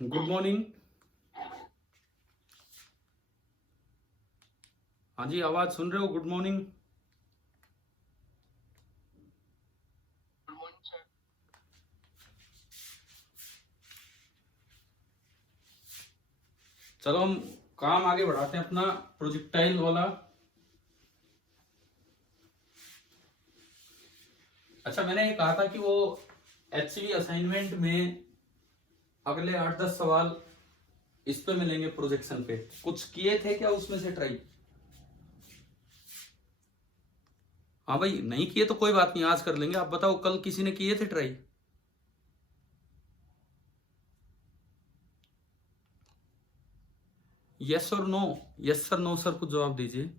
Good morning. हाँ जी, आवाज सुन रहे हो? Good morning. चलो हम काम आगे बढ़ाते हैं अपना प्रोजेक्टाइल वाला। अच्छा, मैंने ये कहा था कि वो एचसीवी असाइनमेंट में अगले 8-10 सवाल इस पे मिलेंगे, प्रोजेक्शन पे। कुछ किए थे क्या उसमें से ट्राई? हाँ भाई, नहीं किए तो कोई बात नहीं, आज कर लेंगे। आप बताओ, कल किसी ने किए थे ट्राई? यस और no, yes sir no sir, कुछ जवाब दीजिए।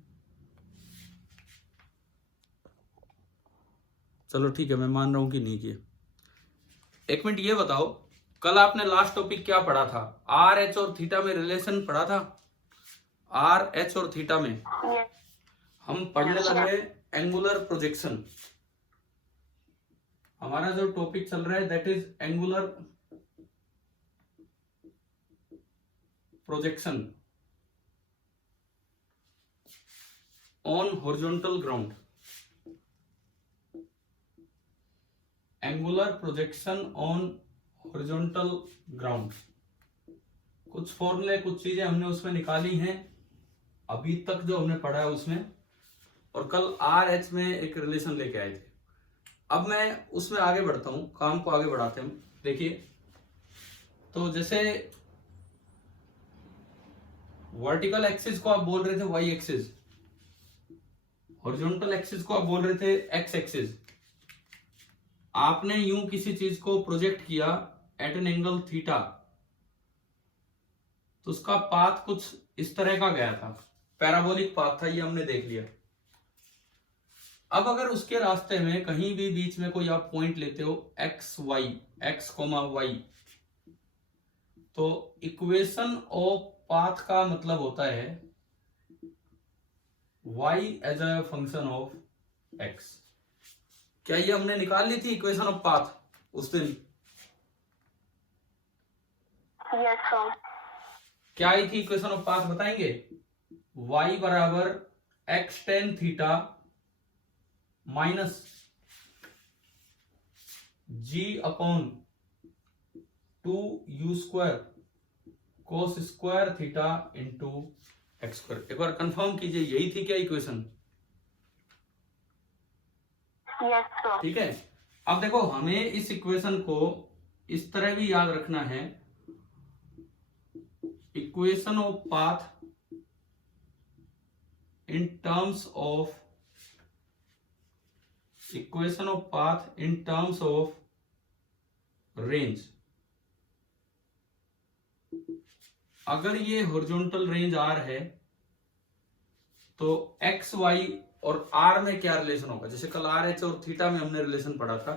चलो ठीक है, मैं मान रहा हूं कि नहीं किए। एक मिनट, ये बताओ, कल आपने लास्ट टॉपिक क्या पढ़ा था? आर एच और थीटा में रिलेशन पढ़ा था। आर एच और थीटा में हम पढ़ने लगे एंगुलर प्रोजेक्शन। हमारा जो टॉपिक चल रहा है that is angular projection on horizontal ground. Angular projection on horizontal ground. कुछ फॉर्मूले, कुछ चीजें हमने उसमें निकाली हैं अभी तक जो हमने पढ़ा है उसमें, और कल आर एच में एक रिलेशन लेके आए थे। अब मैं उसमें आगे बढ़ता हूं, काम को आगे बढ़ाते हैं। देखिए, तो जैसे वर्टिकल एक्सिस को आप बोल रहे थे वाई एक्सिस, हॉरिजॉन्टल एक्सिस को आप बोल रहे थे एक्स एक्सिस। आपने यूं किसी चीज को प्रोजेक्ट किया एट एन एंगल थीटा, तो उसका पाथ कुछ इस तरह का गया था, पैराबोलिक पाथ था, ये हमने देख लिया। अब अगर उसके रास्ते में कहीं भी बीच में कोई आप पॉइंट लेते हो X Y, X comma Y, तो इक्वेशन ऑफ पाथ का मतलब होता है y as a function of x। क्या ये हमने निकाल ली थी इक्वेशन ऑफ पाथ उस दिन? Yes sir. क्या आई थी इक्वेशन ऑफ पाथ, बताएंगे? y बराबर x tan theta minus g upon 2u square cos square theta into x square. एक बार कंफर्म कीजिए, यही थी क्या इक्वेशन? Yes sir. ठीक है। अब देखो, हमें इस इक्वेशन को इस तरह भी याद रखना है, equation of path in terms of, equation of path in terms of range. अगर ये हॉरिजॉन्टल रेंज आर है तो एक्स वाई और आर में क्या रिलेशन होगा? जैसे कल आर एच और थीटा में हमने रिलेशन पढ़ा था,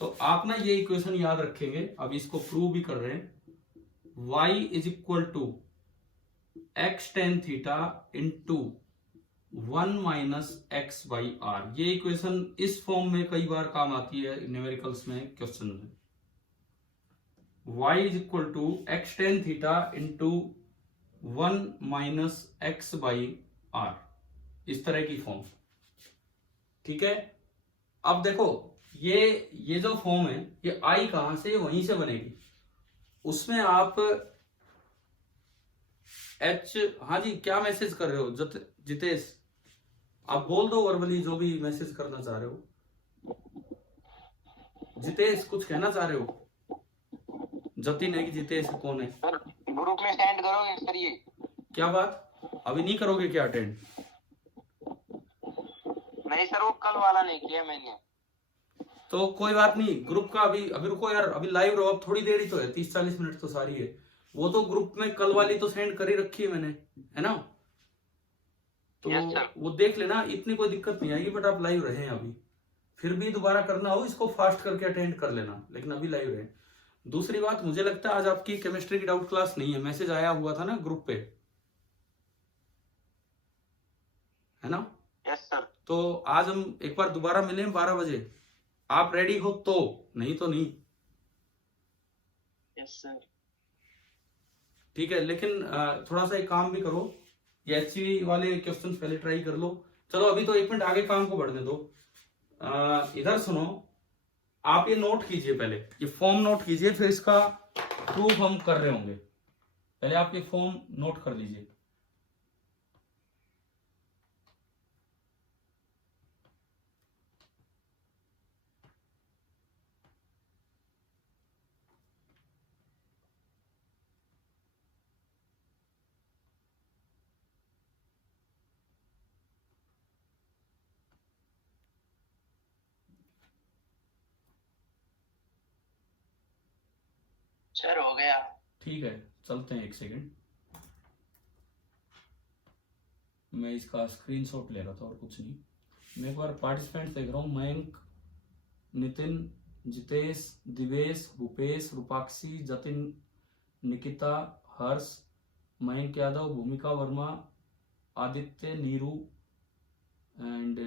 तो आप ना ये इक्वेशन याद रखेंगे। अब इसको प्रूव भी कर रहे हैं। y is equal to X tan theta into 1 minus X by R. ये इक्वेशन इस फॉर्म में कई बार काम आती है न्यूमेरिकल्स में, क्वेश्चन में। y is equal to X tan theta into 1 minus X by R, इस तरह की फॉर्म। ठीक है। अब देखो, ये जो फॉर्म है, ये आई कहां से? वहीं से बनेगी। उसमें आप एच, हाँ जी, क्या मैसेज कर रहे हो जितेश? आप बोल दो वर्बली जो भी मैसेज करना चाह रहे हो। जितेश, कुछ कहना चाह रहे हो? जतिन है कि जितेश, कौन है? सर ग्रुप में सेंड करोगे सर ये? क्या बात, अभी नहीं करोगे क्या अटेंड? नहीं सर, वो कल वाला नहीं किया मैंने। तो कोई बात नहीं, ग्रुप का अभी रुको यार, अभी लाइव रहो। अब थोड़ी देर ही तो है, 30-40 मिनट तो सारी है। वो तो ग्रुप में कल वाली तो सेंड कर ही रखी है मैंने, है ना? तो वो देख लेना, इतनी कोई दिक्कत नहीं आएगी। बट आप लाइव रहे अभी, फिर भी दोबारा करना हो इसको फास्ट करके अटेंड कर लेना, लेकिन अभी लाइव रहे। दूसरी बात, मुझे लगता है आज आपकी केमिस्ट्री की डाउट क्लास नहीं है। मैसेज आया हुआ था ना ग्रुप पे, है ना? Yes sir. तो आज हम एक बार दोबारा मिले 12 बजे। आप रेडी हो तो, नहीं तो नहीं। Yes sir. ठीक है, लेकिन थोड़ा सा एक काम भी करो, ये एचसीवी वाले क्वेश्चंस पहले ट्राई कर लो। चलो अभी तो 1 मिनट आगे काम को बढ़ने दो। इधर सुनो, आप ये नोट कीजिए, पहले ये फॉर्म नोट कीजिए, फिर इसका प्रूफ हम कर रहे होंगे। पहले आप ये फॉर्म नोट कर लीजिए। सर हो गया। ठीक है, चलते हैं 1 सेकंड। मैं इसका स्क्रीनशॉट ले रहा था और कुछ नहीं। मैं एक बार पार्टिसिपेंट देख रहा हूँ, मयंक, नितिन, जितेश, दिवेश, भूपेश, रूपाक्षी, जतिन, निकिता, हर्ष, Mayank Yadav, Bhumika Verma, Aditya, Neeru and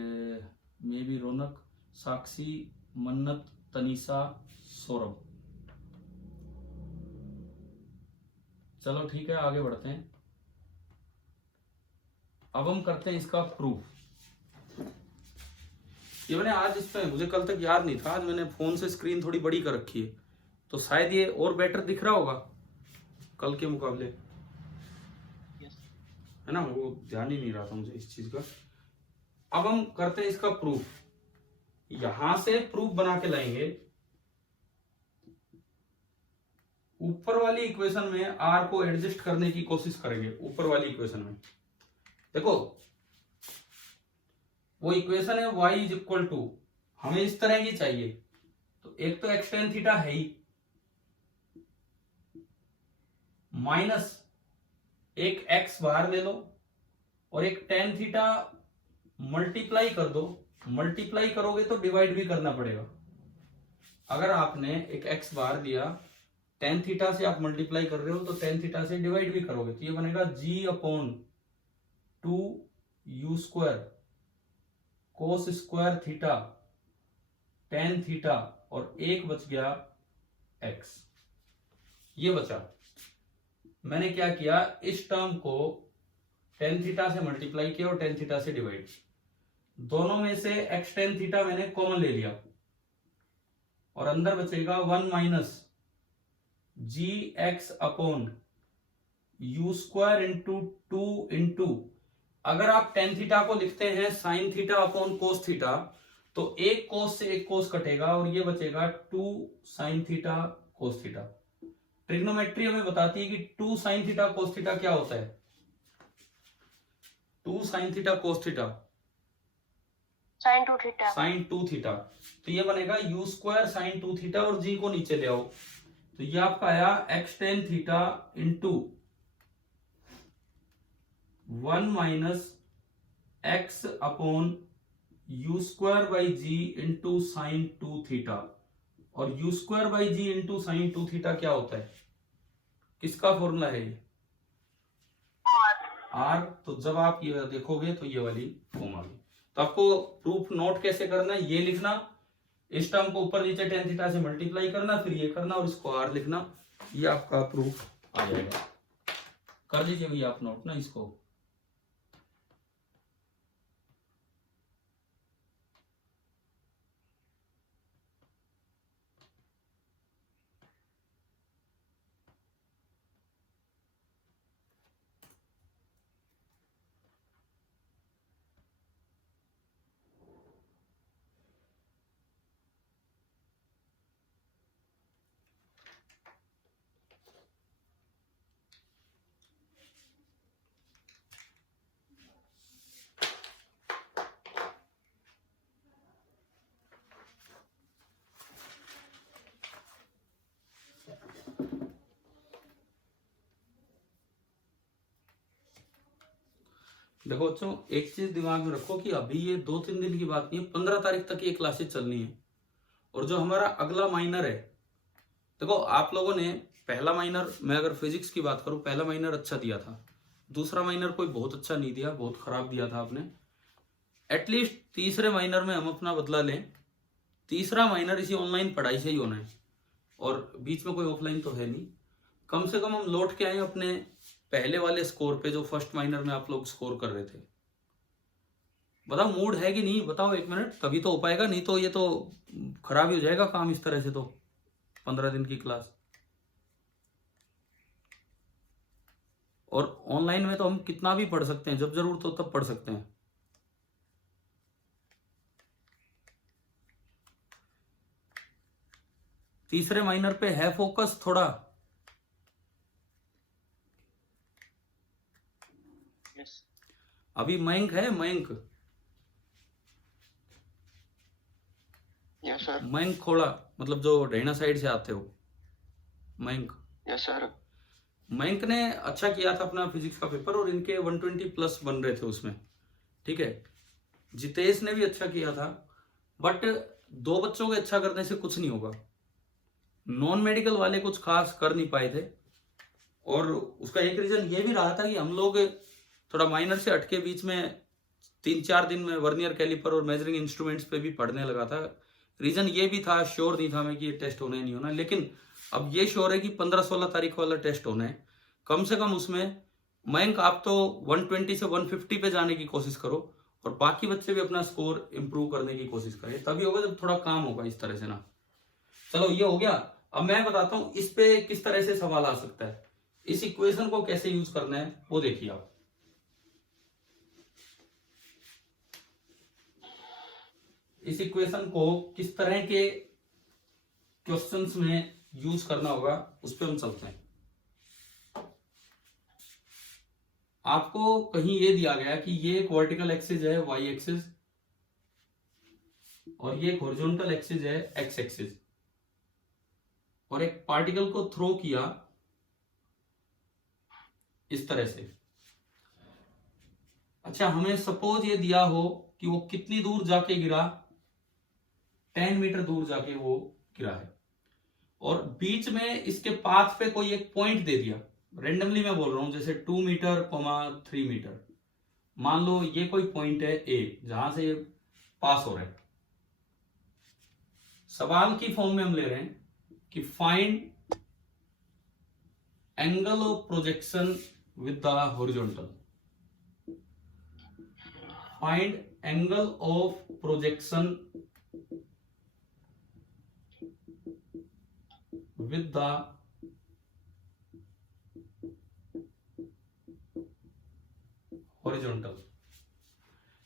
may be Raunak, Sakshi, Mannat, Tanisha, Saurabh. चलो ठीक है, आगे बढ़ते हैं। अब हम करते हैं इसका प्रूफ। ये मैंने आज इस पे, मुझे कल तक याद नहीं था, आज मैंने फोन से स्क्रीन थोड़ी बड़ी कर रखी है, तो शायद ये और बेटर दिख रहा होगा कल के मुकाबले, है ना। वो ध्यान ही नहीं रहा था मुझे इस चीज का। अब हम करते हैं इसका प्रूफ। यहां से प्रूफ बना के लाएंगे। ऊपर वाली इक्वेशन में आर को एडजस्ट करने की कोशिश करेंगे। ऊपर वाली इक्वेशन में देखो, वो इक्वेशन है y इज इक्वल टू, हमें इस तरह की चाहिए। तो एक तो x tan थीटा है ही, माइनस एक x बाहर ले लो और एक tan थीटा मल्टीप्लाई कर दो। मल्टीप्लाई करोगे तो डिवाइड भी करना पड़ेगा। अगर आपने एक x बाहर दिया, tan थीटा से आप मल्टीप्लाई कर रहे हो तो tan थीटा से डिवाइड भी करोगे, तो ये बनेगा g upon 2 u square cos square theta tan theta, और एक बच गया x। ये बचा। मैंने क्या किया, इस टर्म को tan थीटा से मल्टीप्लाई किया और tan थीटा से डिवाइड। दोनों में से x tan थीटा मैंने कॉमन ले लिया और अंदर बचेगा 1 minus G X upon U square into 2 into, अगर आप tan थीटा को लिखते हैं sin theta upon cos theta, तो एक कोस से एक कोस कटेगा और ये बचेगा 2 sin theta cos theta. Trigonometry हमें बताती है कि 2 sin थीटा कोस थीटा क्या होता है। 2 sin theta cos theta sin 2 theta. sin 2 theta, तो ये बनेगा u स्क्वायर sin 2 थीटा, और g को नीचे ले आओ, तो ये आपका आया x tan theta into 1 minus x upon U square by G into sine 2 theta. और U square by G into sine 2 theta क्या होता है, किसका फॉर्मूला है ये, आर। तो जब आप ये देखोगे तो ये वाली फॉर्म आ गई। तो आपको प्रूफ नोट कैसे करना है, ये लिखना, इस टर्म को ऊपर नीचे tan थीटा से मल्टीप्लाई करना, फिर ये करना और इसको आर लिखना, ये आपका प्रूफ आ जाएगा। कर लीजिए भैया आप नोट ना इसको। देखो बच्चों, एक चीज दिमाग में रखो कि अभी ये 2-3 दिन की बात नहीं है, 15 तारीख तक ये क्लासेस चलनी है। और जो हमारा अगला माइनर है, देखो आप लोगों ने पहला माइनर, मैं अगर फिजिक्स की बात करूं, पहला माइनर अच्छा दिया था, दूसरा माइनर कोई बहुत अच्छा नहीं दिया, बहुत खराब दिया था आपने। एटलीस्ट तीसरे माइनर में हम अपना बदला लें। तीसरा माइनर इसी ऑनलाइन पढ़ाई से ही होना है, और बीच में कोई ऑफलाइन तो है नहीं। कम से कम हम लौट के आए अपने पहले वाले स्कोर पे जो फर्स्ट माइनर में आप लोग स्कोर कर रहे थे। बताओ मूड है कि नहीं, बताओ 1 मिनट, तभी तो हो पाएगा, नहीं तो ये तो खराब ही हो जाएगा काम इस तरह से। तो 15 दिन की क्लास, और ऑनलाइन में तो हम कितना भी पढ़ सकते हैं, जब जरूरत हो तब पढ़ सकते हैं। तीसरे माइनर पे है फोकस थोड़ा। अभी मयंक है, मयंक, यस सर। मयंक खोड़ा, मतलब जो डैना साइड से आते हो, मयंक। Yes sir. मयंक ने अच्छा किया था अपना फिजिक्स का पेपर, और इनके 120 प्लस बन रहे थे उसमें, ठीक है। जितेश ने भी अच्छा किया था, बट 2 बच्चों के अच्छा करने से कुछ नहीं होगा। नॉन मेडिकल वाले कुछ खास कर नहीं पाए थे, और उसका एक रीजन ये भी रहा था कि हम लोग थोड़ा माइनर से हटके बीच में 3-4 दिन में वर्नियर कैलिपर और मेजरिंग इंस्ट्रूमेंट्स पे भी पढ़ने लगा था। रीजन ये भी था, श्योर नहीं था मैं कि ये टेस्ट होना है नहीं होना, लेकिन अब ये श्योर है कि 15-16 तारीख वाला टेस्ट होना है। कम से कम उसमें मयंक आप तो 120 से 150 पे जाने की कोशिश करो, और बाकी बच्चे भी अपना स्कोर इंप्रूव करने की कोशिश करें, तभी होगा जब थोड़ा काम होगा इस तरह से ना। चलो ये हो गया। अब मैं बताता हूं इस पे किस तरह से सवाल आ सकता है, इस इक्वेशन को कैसे यूज करना है वो देखिए आप। इस इक्वेशन को किस तरह के क्वेश्चंस में यूज करना होगा उस पर हम चलते हैं। आपको कहीं ये दिया गया कि ये एक वर्टिकल एक्सिस है, वाई एक्सिस, और ये एक हॉरिजॉन्टल एक्सिस है, एक्स एक्सिस, और एक पार्टिकल को थ्रो किया इस तरह से। अच्छा, हमें सपोज ये दिया हो कि वो कितनी दूर जाके गिरा, 10 मीटर दूर जाके वो गिरा है, और बीच में इसके पाथ पे कोई एक पॉइंट दे दिया, रेंडमली मैं बोल रहा हूं, जैसे 2 मीटर, 3 मीटर। मान लो ये कोई पॉइंट है ए, जहां से ये पास हो रहा है। सवाल की फॉर्म में हम ले रहे हैं कि find angle of projection with the horizontal. Find angle of projection with the horizontal.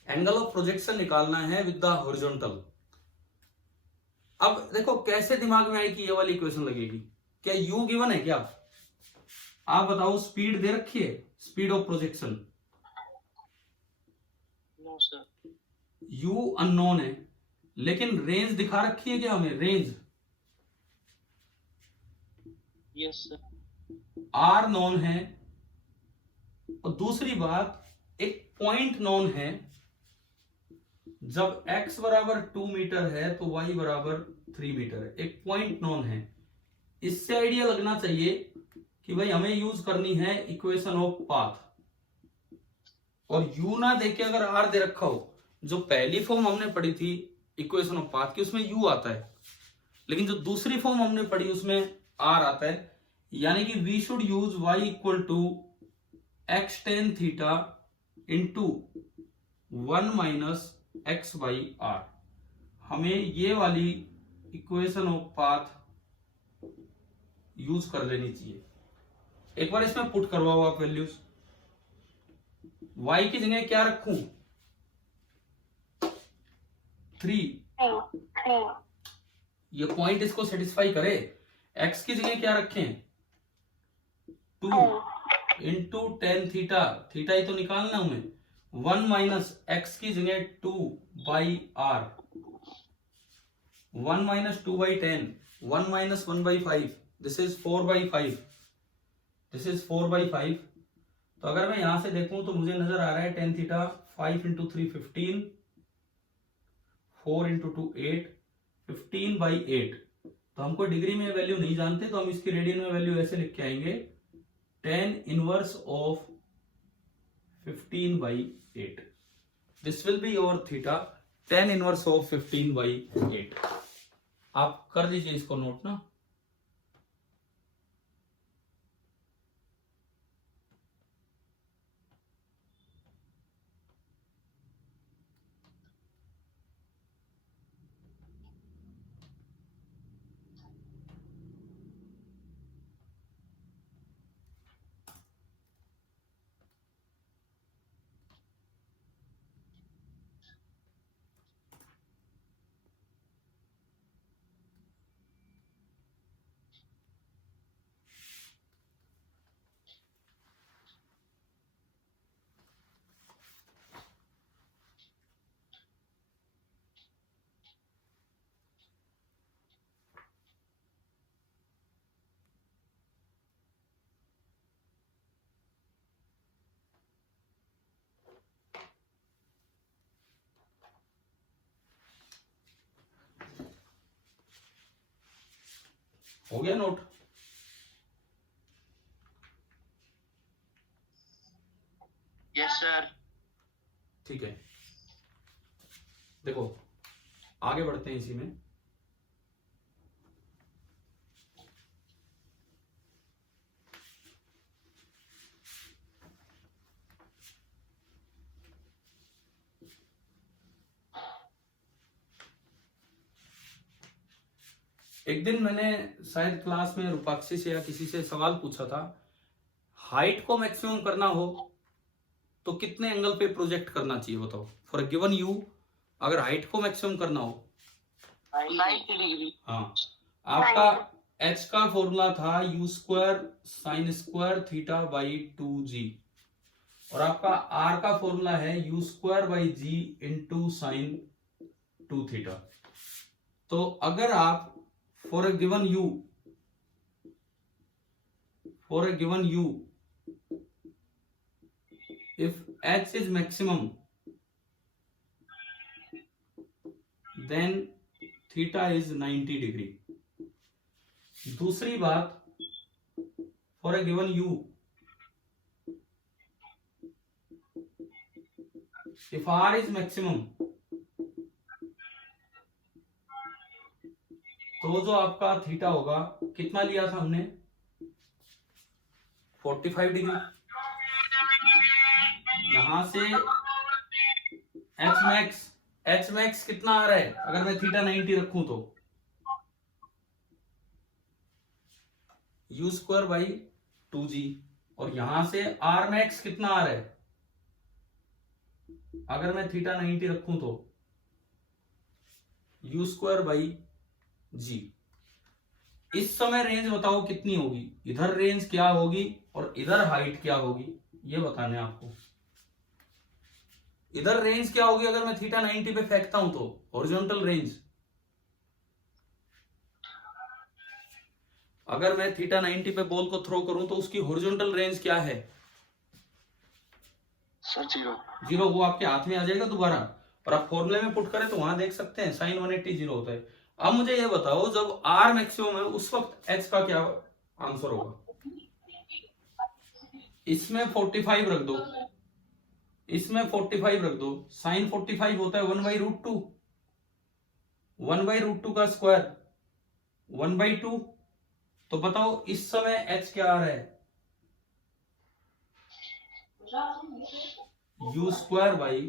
Angle of projection निकालना है विद द हॉरिजॉन्टल। अब देखो कैसे दिमाग में आई कि ये वाली इक्वेशन लगेगी। क्या यू गिवन है क्या? आप बताओ, स्पीड दे रखी है, speed of projection. No sir. U unknown है, लेकिन रेंज दिखा रखी है क्या हमें, range? Yes sir. R known है, और दूसरी बात एक पॉइंट नोन है। जब x बराबर 2 मीटर है तो y बराबर 3 मीटर है, एक पॉइंट नोन है। इससे आइडिया लगना चाहिए कि भाई हमें यूज करनी है इक्वेशन ऑफ पाथ, और u ना देके अगर r दे रखा हो, जो पहली फॉर्म हमने पढ़ी थी इक्वेशन ऑफ पाथ की उसमें u आता है, लेकिन जो दूसरी फॉर्म हमने पढ़ी उसमें r आता है। यानी कि we should use y equal to x tan theta into 1 minus x by R. हमें ये वाली इक्वेशन ऑफ पाथ यूज कर लेनी चाहिए। एक बार इसमें पुट करवाओ आप वैल्यूज। y की जगह क्या रखूं? 3। ये पॉइंट इसको सेटिस्फाई करे। x की जगह क्या रखें? 2 इंटू टेन थीटा, थीटा ही तो निकालना हमें। 1 माइनस एक्स की जगह 2 by R, 1 minus 2 by 10, 1 minus 1 by 5, this is 4 by 5, this is 4 by 5। तो अगर मैं यहां से देखूं तो मुझे नजर आ रहा है tan theta 5 into 3 15, 4 into 2 8, 15 by 8। तो हमको डिग्री में वैल्यू नहीं जानते, तो हम इसकी रेडियन में वैल्यू ऐसे लिख के आएंगे, 10 inverse of 15 by 8. This will be your theta, 10 inverse of 15 by 8. आप कर दीजिए इसको नोट ना। हो गया नोट? Yes sir. ठीक है, देखो आगे बढ़ते हैं इसी में। एक दिन मैंने शायद क्लास में रूपाक्षी से या किसी से सवाल पूछा था, हाइट को मैक्सिमम करना हो तो कितने एंगल पे प्रोजेक्ट करना चाहिए बताओ। फॉर गिवन यू, अगर हाइट को मैक्सिमम करना हो, 90 डिग्री। हाँ, आपका h का फॉर्मूला था u square sine square theta by 2g, और आपका r का फॉर्मूला है u square by g into sine 2 theta. तो अगर आप for a given u if h is maximum then theta is 90 degree. दूसरी बात, for a given u if r is maximum, तो जो आपका थीटा होगा कितना लिया था हमने, 45 डिग्री। यहां से एच मैक्स कितना आ रहा है अगर मैं थीटा 90 रखूं तो, यू स्क्वायर बाई 2g, और यहां से आर मैक्स कितना आ रहा है अगर मैं थीटा 90 रखूं तो, यू स्क्वायर बाई जी। इस समय रेंज बताओ कितनी होगी, इधर रेंज क्या होगी और इधर हाइट क्या होगी, ये बताना है आपको। इधर रेंज क्या होगी अगर मैं थीटा 90 पे फेंकता हूं तो, हॉरिजॉन्टल रेंज। अगर मैं थीटा 90 पे बॉल को थ्रो करूं तो उसकी हॉरिजॉन्टल रेंज क्या है सर? 0। वो आपके हाथ में आ जाएगा दोबारा, और आप फॉर्मूले में पुट करें तो वहां देख सकते हैं साइन 180 0 होता है। अब मुझे ये बताओ, जब आर मैक्सिमम है उस वक्त एच का क्या आंसर होगा। इसमें 45 रख दो, इसमें 45 रख दो, साइन 45 होता है 1/√2, 1/√2 का स्क्वायर 1/2। तो बताओ इस समय एच क्या आ रहा है, यू स्क्वायर बाई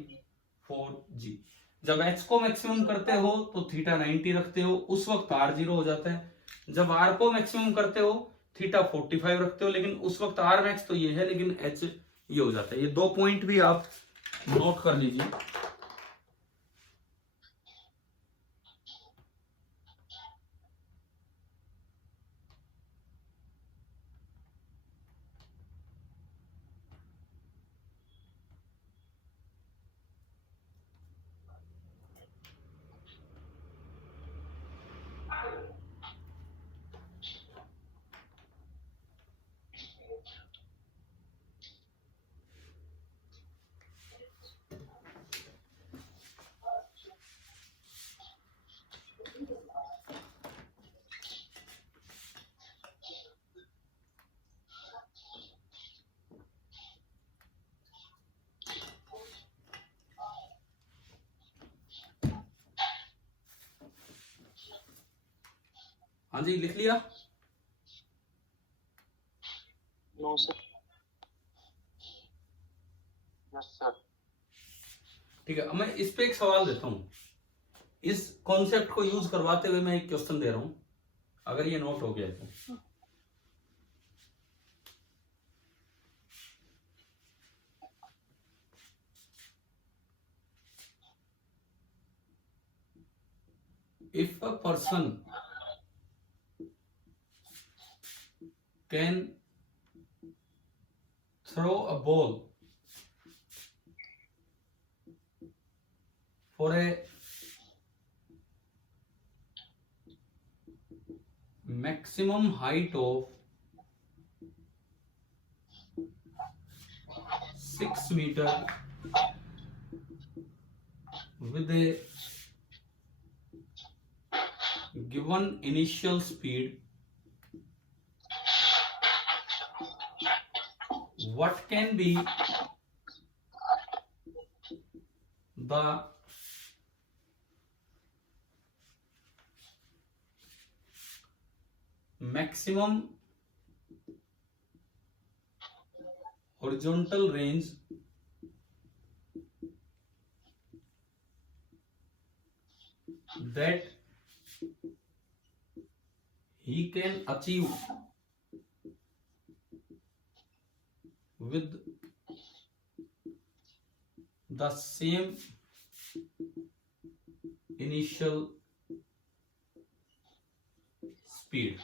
4g। जब h को मैक्सिमम करते हो तो थीटा 90 रखते हो, उस वक्त r 0 हो जाता है। जब r को मैक्सिमम करते हो थीटा 45 रखते हो, लेकिन उस वक्त r मैक्स तो ये है, लेकिन h ये हो जाता है। ये 2 पॉइंट भी आप नोट कर लीजिए। हाँ जी, लिख लिया? No sir. Yes sir. ठीक है, अब मैं इस पे एक सवाल देता हूं। इस कॉन्सेप्ट को यूज करवाते हुए मैं एक क्वेश्चन दे रहा हूं, अगर ये नोट हो गया तो। If a person can throw a ball for a maximum height of 6 meters with a given initial speed what can be the maximum horizontal range that he can achieve with the same initial speed.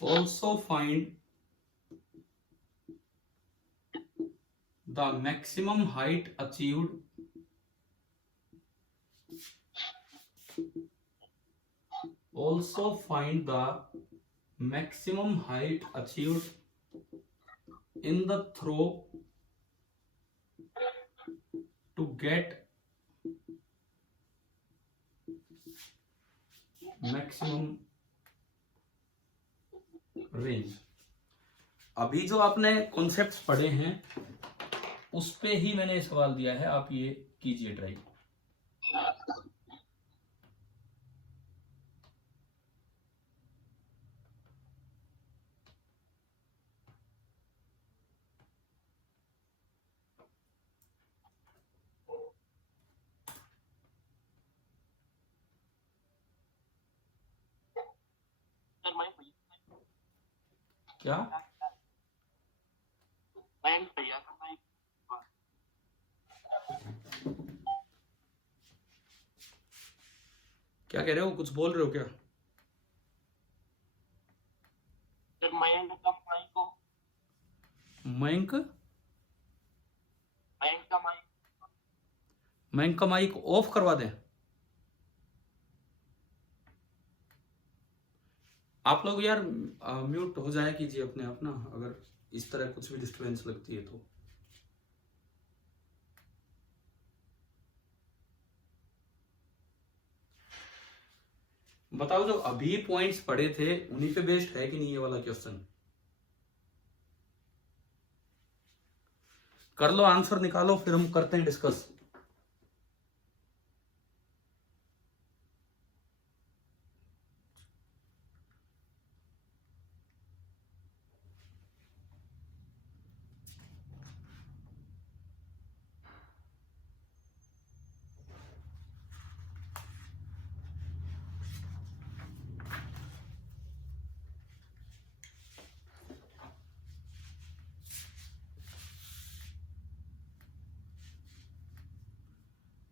Also find the maximum height achieved in the throw to get maximum range. अभी जो आपने concepts पढ़े हैं उस पे ही मैंने सवाल दिया है, आप ये कीजिए ट्राई। क्या क्या कह रहे हो, कुछ बोल रहे हो क्या? मयंक का माइक ऑफ करवा दें। आप लोग यार म्यूट हो जाए कीजिए अपने आप ना, अगर इस तरह कुछ भी डिस्टरबेंस लगती है तो। बताओ जो अभी पॉइंट्स पढ़े थे उन्हीं पे बेस्ड है कि नहीं ये वाला क्वेश्चन? कर लो, आंसर निकालो, फिर हम करते हैं डिस्कस।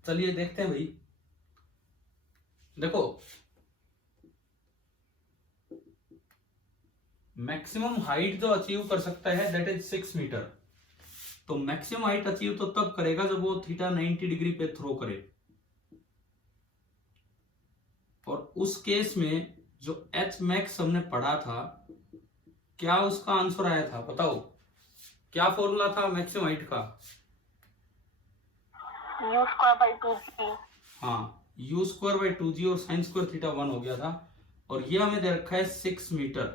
चलिए देखते हैं भाई। देखो मैक्सिमम हाइट जो अचीव कर सकता है दैट इज 6 मीटर। तो मैक्सिमम हाइट अचीव तो तब करेगा जब वो थीटा 90 डिग्री पे थ्रो करे, और उस केस में जो एच मैक्स हमने पढ़ा था, क्या उसका आंसर आया था? बताओ क्या फॉर्मूला था मैक्सिमम हाइट का? u square by 2g। हाँ, u स्क्वायर बाई 2g और साइन स्क्वायर थीटा 1 हो गया था, और ये हमें दे रखा है 6 मीटर।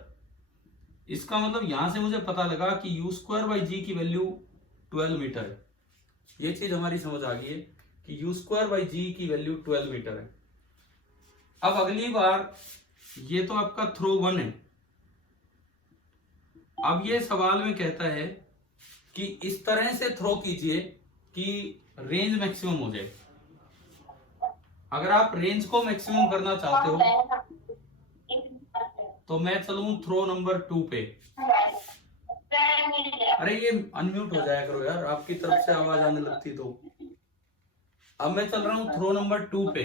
इसका मतलब यहां से मुझे पता लगा कि u स्क्वायर बाई g की वैल्यू 12 मीटर है। ये चीज हमारी समझ आ गई है कि u स्क्वायर बाई g की वैल्यू 12 मीटर है। अब अगली बार ये तो आपका थ्रो 1 है। अब ये सवाल में कहता है कि इस तरह से थ्रो कीजिए कि रेंज मैक्सिमम हो जाए। अगर आप रेंज को मैक्सिमम करना चाहते हो तो मैं चलूं थ्रो नंबर 2 पे। अरे ये अनम्यूट हो जाया करो यार, आपकी तरफ से आवाज आने लगती तो। अब मैं चल रहा हूं थ्रो नंबर 2 पे,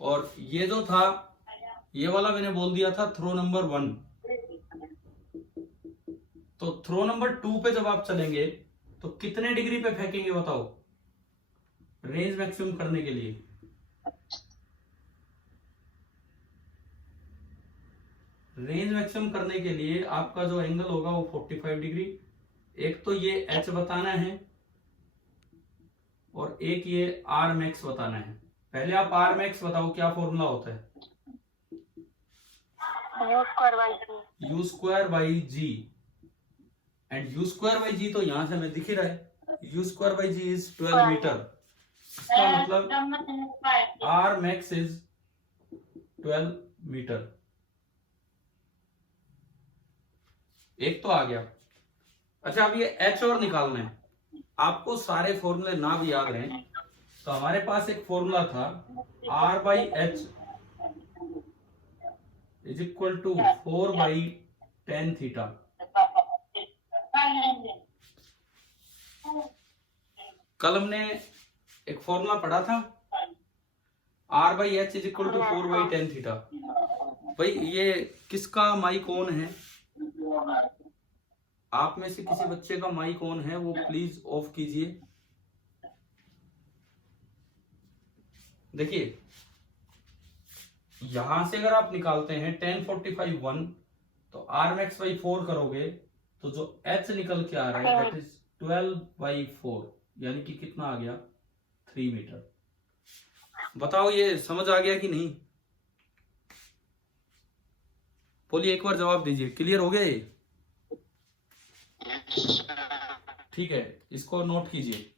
और ये जो था ये वाला मैंने बोल दिया था थ्रो नंबर 1। तो थ्रो नंबर 2 पे जब आप चलेंगे तो कितने डिग्री पे फेंकेंगे बताओ रेंज मैक्सिमम करने के लिए? रेंज मैक्सिमम करने के लिए आपका जो एंगल होगा वो 45 डिग्री। एक तो ये एच बताना है और एक ये आर मैक्स बताना है। पहले आप आर मैक्स बताओ क्या फॉर्मूला होता है? U square by G. U square by G, and U square by G तो यहां से हमें दिख ही रहा है, U square by G is 12 metre. इसका मतलब आर मैक्स इज 12 मीटर। एक तो आ गया। अच्छा, अब ये एच और निकालना है। आपको सारे फॉर्मूले ना भी याद रहे तो हमारे पास एक फॉर्मूला था, R by H is equal to 4/tan theta. कल हमने एक फॉर्मूला पढ़ा था, R by H is equal to 4/tan theta. भाई ये किसका माइक ऑन है? आप में से किसी बच्चे का माइक ऑन है, वो प्लीज ऑफ कीजिए। देखिए, यहां से अगर आप निकालते हैं tan 45 1, तो आर मैक्स बाई 4 करोगे तो जो एच निकल के आ रहा है दैट इज 12/4, यानी कि कितना आ गया? 3 मीटर। बताओ ये समझ आ गया कि नहीं? बोलिए, एक बार जवाब दीजिए। क्लियर हो गया ये? ठीक है, इसको नोट कीजिए।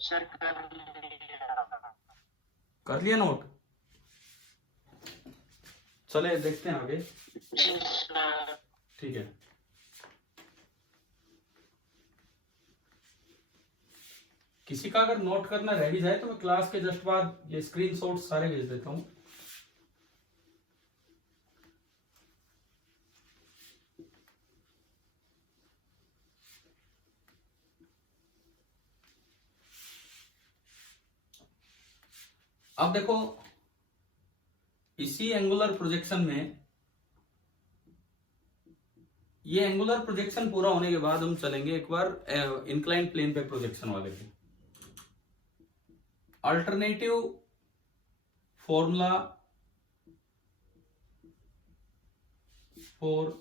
सर कर लिया नोट? चले देखते हैं आगे। ठीक है, किसी का अगर नोट करना रह भी जाए तो मैं क्लास के जस्ट बाद ये स्क्रीनशॉट सारे भेज देता हूं। अब देखो, इसी एंगुलर प्रोजेक्शन में, ये एंगुलर प्रोजेक्शन पूरा होने के बाद हम चलेंगे एक बार इंक्लाइंड प्लेन पे प्रोजेक्शन वाले पे। Alternative formula for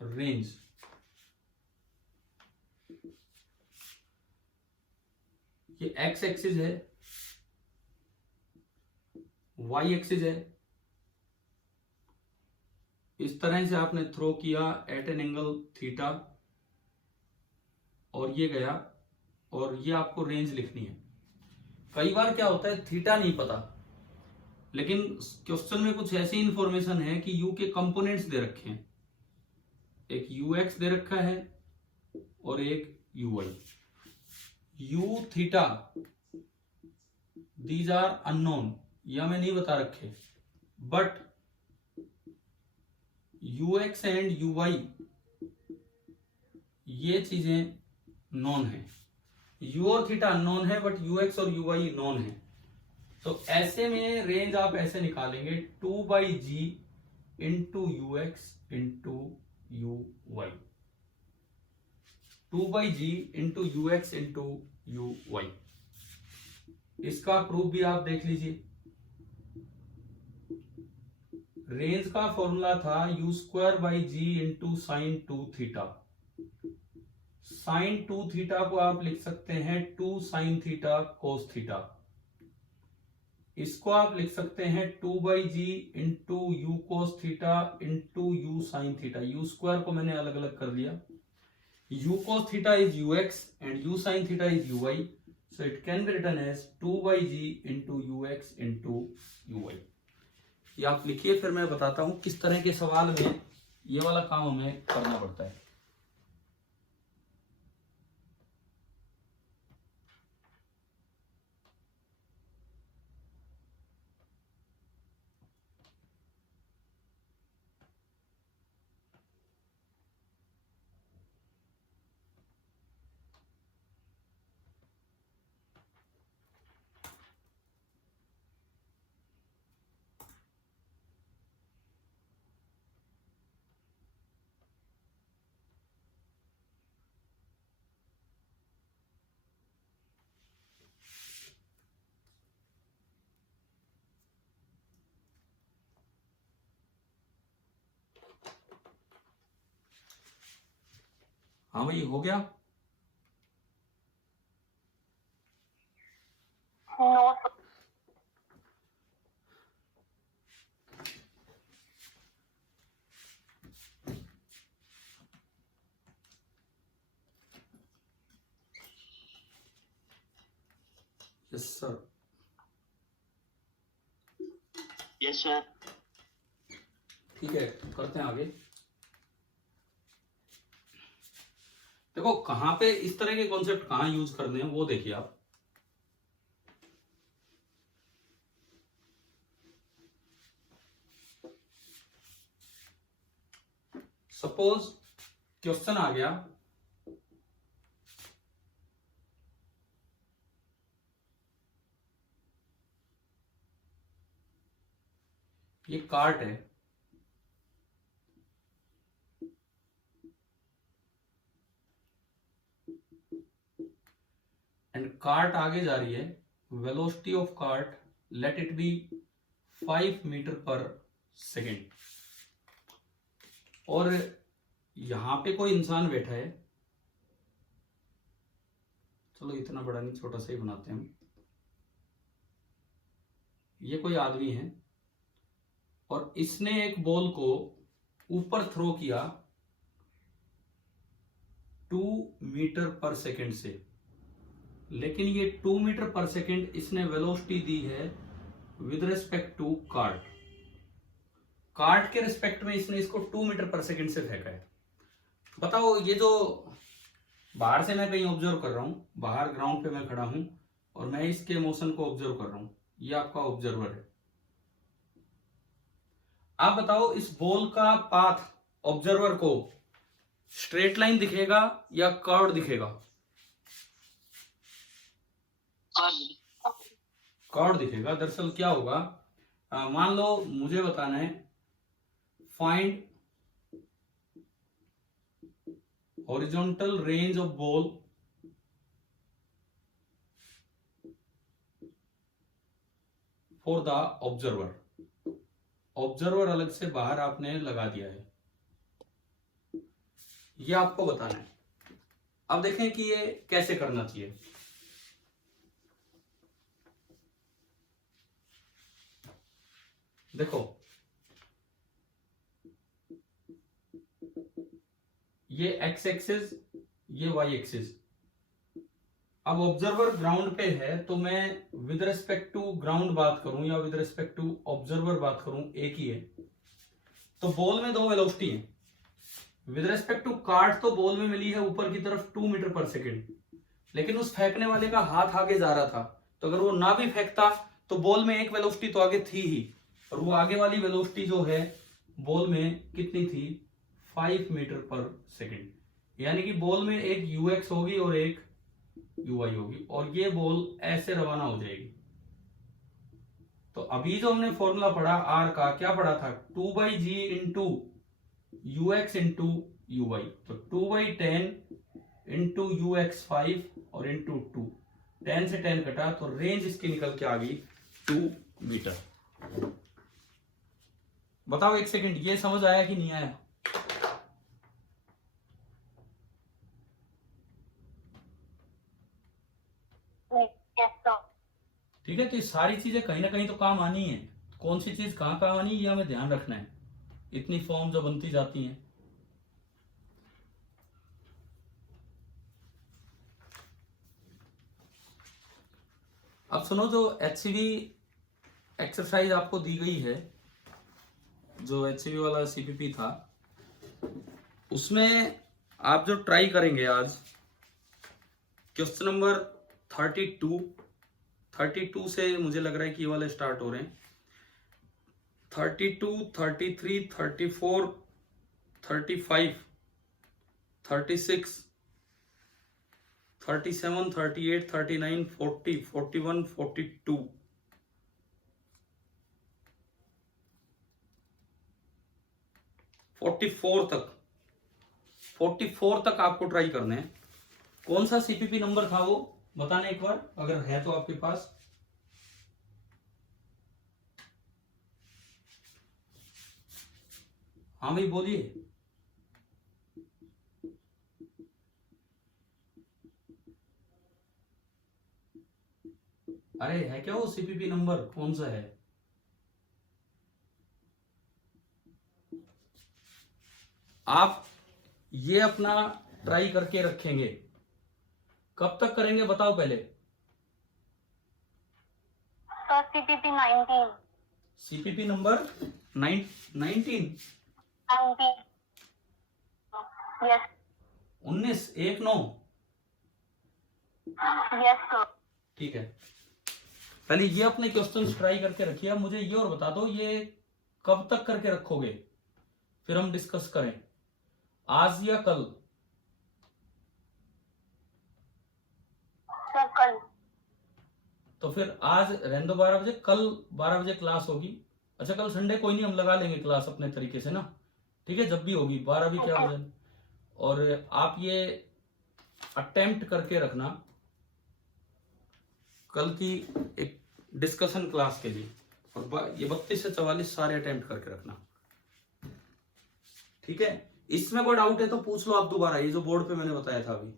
range. ये एक्स एक्सिस है, वाई एक्सिस है, इस तरह से आपने थ्रो किया एट एन एंगल थीटा, और ये गया, और ये आपको रेंज लिखनी है। कई बार क्या होता है, थीटा नहीं पता, लेकिन क्वेश्चन में कुछ ऐसी इंफॉर्मेशन है कि यू के कंपोनेंट्स दे रखे हैं, एक यू एक्स दे रखा है और एक U Y. U theta these are unknown, ये हमें नहीं बता रखे, but U X and U Y ये चीजें नॉन है। यू और थीटा अननोन है, बट यू एक्स और यू वाई नॉन है। तो ऐसे में रेंज आप ऐसे निकालेंगे, 2/g into U X into U Y, 2/g into U X into U Y. इसका प्रूफ भी आप देख लीजिए। रेंज का फॉर्मूला था you square by G into sine 2 theta. Sine 2 theta को आप लिख सकते हैं 2 साइन थीटा कोस थीटा। इसको आप लिख सकते हैं 2/g into you cos theta into you sine theta. You square को मैंने अलग अलग कर लिया। u cos theta is ux and u sin theta is uy, so it can be written as 2/g into ux into uy। ये आप लिखिए, फिर मैं बताता हूं किस तरह के सवाल में ये वाला काम हमें करना पड़ता है। हाँ भाई, हो गया? No sir. Yes sir. Yes sir. ठीक है, करते हैं आगे। देखो कहाँ पे इस तरह के कॉन्सेप्ट कहाँ यूज करने हैं वो देखिए आप। सपोज क्वेश्चन आ गया, ये कार्ट है, एंड कार्ट आगे जा रही है, velocity of cart let it be 5 metre per second, और यहां पे कोई इंसान बैठा है, चलो इतना बड़ा नहीं, छोटा सा ही बनाते हैं हम। ये कोई आदमी है और इसने एक बॉल को ऊपर थ्रो किया 2 मीटर पर सेकेंड से, लेकिन ये 2 मीटर पर सेकेंड इसने वेलोसिटी दी है with respect to cart. Cart के रिस्पेक्ट में इसने इसको 2 मीटर पर सेकेंड से फेंका है। बताओ, ये जो बाहर से मैं कहीं ऑब्जर्व कर रहा हूं, बाहर ग्राउंड पे मैं खड़ा हूं और मैं इसके मोशन को ऑब्जर्व कर रहा हूं, ये आपका ऑब्जर्वर है। आप बताओ इस बॉल का पाथ ऑब्जर्वर को स्ट्रेट लाइन दिखेगा या कर्व दिखेगा? कर्व दिखेगा। दरअसल क्या होगा, मान लो मुझे बताना है find horizontal range of ball for the observer. Observer अलग से बाहर आपने लगा दिया है, ये आपको बताना है। अब देखें कि ये कैसे करना चाहिए। देखो ये एक्स एक्सिस, ये वाई एक्सिस। अब ऑब्जर्वर ग्राउंड पे है तो मैं विद रिस्पेक्ट टू ग्राउंड बात करूं या विद रिस्पेक्ट टू ऑब्जर्वर बात करूं, एक ही है। तो बॉल में दो वेलोसिटी है। विद रिस्पेक्ट टू कार्ट तो बॉल में मिली है ऊपर की तरफ 2 मीटर पर सेकेंड, लेकिन उस फेंकने वाले का हाथ आगे जा रहा था, तो अगर वो ना भी फेंकता तो बॉल में एक वेलोसिटी तो आगे थी ही, और वो आगे वाली वेलोसिटी जो है बॉल में कितनी थी? 5 मीटर पर सेकेंड। यानी कि बॉल में एक यूएक्स होगी और एक यूवाई होगी, और ये बॉल ऐसे रवाना हो जाएगी। तो अभी जो हमने फॉर्मूला पढ़ा आर का, क्या पढ़ा था? 2/g into ux into UI. तो 2/10 इंटू ux5 और इंटू 2, 10 से 10 कटा तो रेंज इसकी निकल के आ गई 2 मीटर। बताओ एक सेकंड, ये समझ आया कि नहीं आया? ठीक है, तो ये सारी चीजें कहीं ना कहीं तो काम आनी है। कौन सी चीज कहां काम आनी है ये हमें ध्यान रखना है, इतनी फॉर्म जो बनती जाती हैं। अब सुनो, जो एचसीवी एक्सरसाइज आपको दी गई है, जो एचसीवी वाला सीपीपी था, उसमें आप जो ट्राई करेंगे आज, क्वेश्चन नंबर 32 से मुझे लग रहा है कि ये वाले स्टार्ट हो रहे हैं। 32, 33, 34, 35, 36, 37, 38, 39, 40, 41, 42, 44 तक, 44 तक आपको ट्राई करने हैं। कौन सा सीपीपी नंबर था वो बताने एक बार, अगर है तो आपके पास। हाँ भाई बोलिए। क्या वो सीपीपी नंबर कौन सा है? आप ये अपना ट्राई करके रखेंगे, कब तक करेंगे बताओ पहले। Sir CPP 19 CPP number 19 yes 19 yes sir. ठीक है, पहले ये अपने क्वेश्चंस ट्राई करके रखिए। अब मुझे ये और बता दो, ये कब तक करके रखोगे, फिर हम डिस्कस करें, आज या कल? सर कल। तो फिर आज रहने दो 12 बजे, कल 12 बजे क्लास होगी। अच्छा कल संडे, कोई नहीं, हम लगा लेंगे क्लास अपने तरीके से ना, ठीक है, जब भी होगी 12 भी क्या बजे। और आप ये अटेम्प्ट करके रखना कल की एक डिस्कशन क्लास के लिए, और ये 32 से 44 सारे अटेम्प्ट करके रखना, ठीक है। इसमें कोई डाउट है तो पूछ लो आप दोबारा, ये जो बोर्ड पे मैंने बताया था अभी।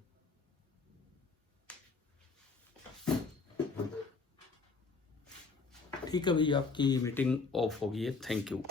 ठीक है भैया, आपकी मीटिंग ऑफ होगी है, थैंक यू।